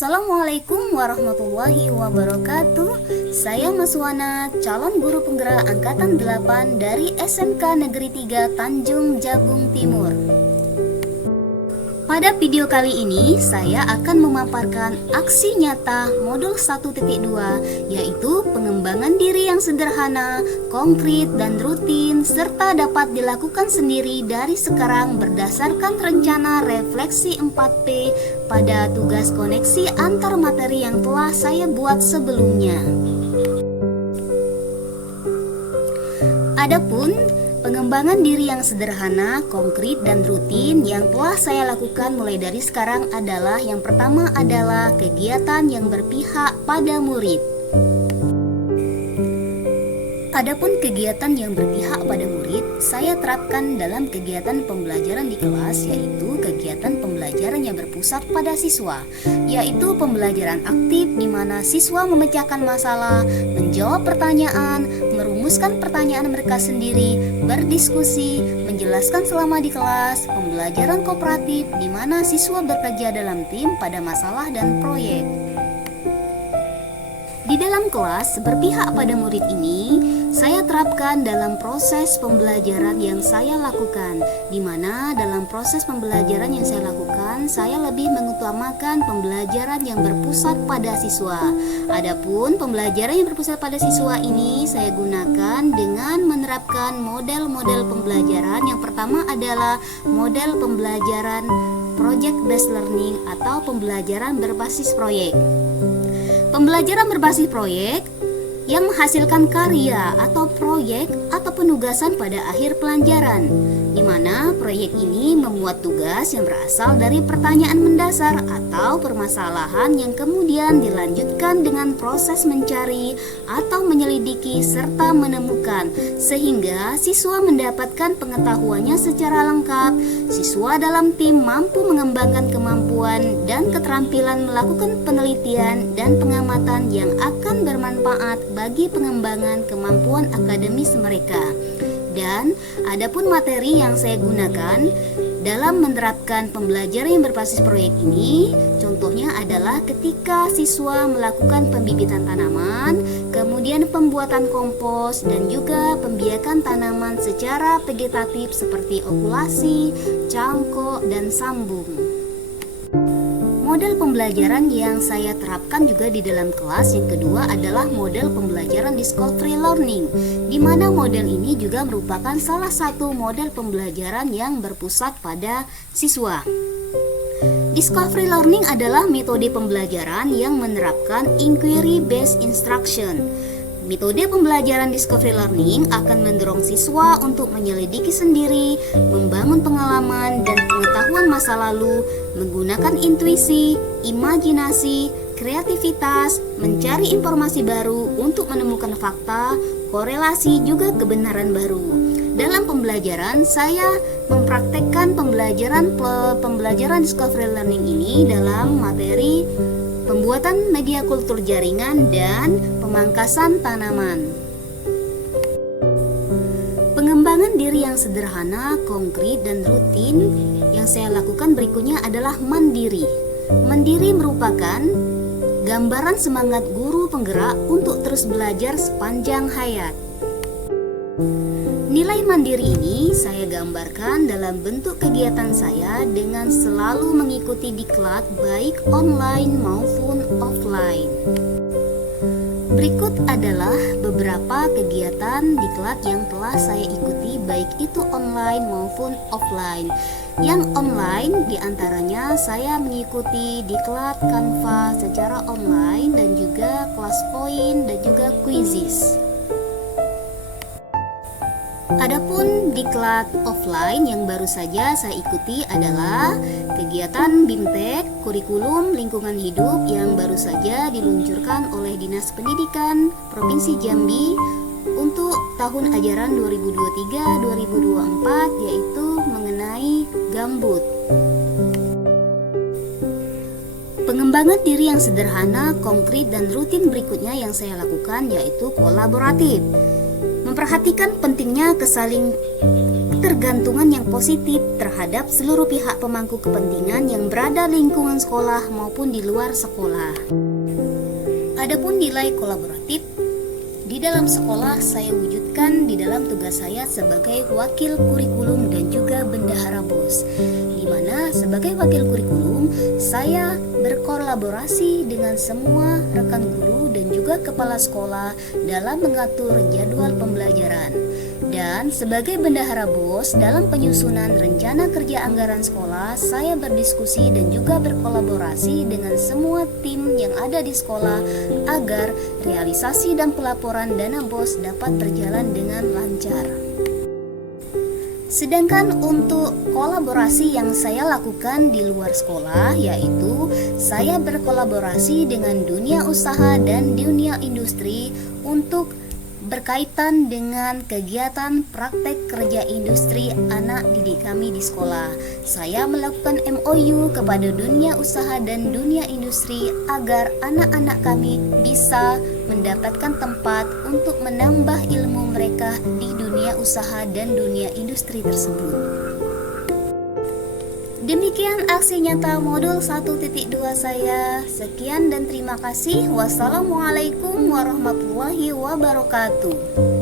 Assalamualaikum warahmatullahi wabarakatuh. Saya Maswana, calon guru penggerak angkatan 8 dari SMK Negeri 3 Tanjung Jabung Timur. Pada video kali ini, saya akan memaparkan aksi nyata modul 1.2, yaitu pengembangan diri yang sederhana, konkret, dan rutin, serta dapat dilakukan sendiri dari sekarang berdasarkan rencana refleksi 4P pada tugas koneksi antar materi yang telah saya buat sebelumnya. Adapun pengembangan diri yang sederhana, konkret, dan rutin yang telah saya lakukan mulai dari sekarang adalah yang pertama adalah kegiatan yang berpihak pada murid. Adapun kegiatan yang berpihak pada murid, saya terapkan dalam kegiatan pembelajaran di kelas, yaitu kegiatan pembelajaran yang berpusat pada siswa, yaitu pembelajaran aktif di mana siswa memecahkan masalah, menjawab pertanyaan, merumuskan pertanyaan mereka sendiri, berdiskusi, menjelaskan selama di kelas, pembelajaran kooperatif di mana siswa bekerja dalam tim pada masalah dan proyek. Di dalam kelas, berpihak pada murid ini saya terapkan dalam proses pembelajaran yang saya lakukan, di mana dalam proses pembelajaran yang saya lakukan, saya lebih mengutamakan pembelajaran yang berpusat pada siswa. Adapun pembelajaran yang berpusat pada siswa ini saya gunakan dengan menerapkan model-model pembelajaran. Yang pertama adalah model pembelajaran project based learning atau pembelajaran berbasis proyek. Pembelajaran berbasis proyek yang menghasilkan karya atau proyek atau penugasan pada akhir pelajaran, di mana proyek ini memuat tugas yang berasal dari pertanyaan mendasar atau permasalahan yang kemudian dilanjutkan dengan proses mencari atau menyelidiki serta menemukan, sehingga siswa mendapatkan pengetahuannya secara lengkap. Siswa dalam tim mampu mengembangkan kemampuan dan keterampilan melakukan penelitian dan pengamatan yang akan bermanfaat bagi pengembangan kemampuan akademis mereka. Dan adapun materi yang saya gunakan dalam menerapkan pembelajaran yang berbasis proyek ini, contohnya adalah ketika siswa melakukan pembibitan tanaman, kemudian pembuatan kompos, dan juga pembiakan tanaman secara vegetatif seperti okulasi, cangkok, dan sambung. Model pembelajaran yang saya terapkan juga di dalam kelas yang kedua adalah model pembelajaran discovery learning, di mana model ini juga merupakan salah satu model pembelajaran yang berpusat pada siswa. Discovery learning adalah metode pembelajaran yang menerapkan inquiry based instruction. Metode pembelajaran discovery learning akan mendorong siswa untuk menyelidiki sendiri, membangun pengalaman dan pengetahuan masa lalu, menggunakan intuisi, imajinasi, kreativitas, mencari informasi baru untuk menemukan fakta, korelasi, juga kebenaran baru. Dalam pembelajaran, saya mempraktekkan pembelajaran discovery learning ini dalam materi pembuatan media kultur jaringan dan pemangkasan tanaman. Pengembangan diri yang sederhana, konkret, dan rutin yang saya lakukan berikutnya adalah mandiri. Mandiri merupakan gambaran semangat guru penggerak untuk terus belajar sepanjang hayat. Nilai mandiri ini saya gambarkan dalam bentuk kegiatan saya dengan selalu mengikuti diklat baik online maupun offline. Berikut adalah beberapa kegiatan diklat yang telah saya ikuti baik itu online maupun offline. Yang online diantaranya saya mengikuti diklat Canva secara online dan juga kelas poin dan juga quizzes. Adapun diklat offline yang baru saja saya ikuti adalah kegiatan BIMTEK Kurikulum Lingkungan Hidup yang baru saja diluncurkan oleh Dinas Pendidikan Provinsi Jambi untuk tahun ajaran 2023-2024, yaitu mengenai gambut. Pengembangan diri yang sederhana, konkret, dan rutin berikutnya yang saya lakukan yaitu kolaboratif. Memperhatikan pentingnya kesaling ketergantungan yang positif terhadap seluruh pihak pemangku kepentingan yang berada di lingkungan sekolah maupun di luar sekolah. Adapun nilai kolaboratif di dalam sekolah saya wujudkan di dalam tugas saya sebagai wakil kurikulum dan juga bendahara BOS, di mana sebagai wakil kurikulum saya berkolaborasi dengan semua rekan guru dan juga kepala sekolah dalam mengatur jadwal pembelajaran. Dan sebagai bendahara BOS dalam penyusunan rencana kerja anggaran sekolah, saya berdiskusi dan juga berkolaborasi dengan semua tim yang ada di sekolah agar realisasi dan pelaporan dana BOS dapat berjalan dengan lancar. Sedangkan untuk kolaborasi yang saya lakukan di luar sekolah, yaitu saya berkolaborasi dengan dunia usaha dan dunia industri untuk berkaitan dengan kegiatan praktek kerja industri anak didik kami di sekolah. Saya melakukan MOU kepada dunia usaha dan dunia industri agar anak-anak kami bisa mendapatkan tempat untuk menambah ilmu mereka di dunia usaha dan dunia industri tersebut. Demikian aksi nyata modul 1.2 saya. Sekian dan terima kasih. Wassalamualaikum warahmatullahi wabarakatuh.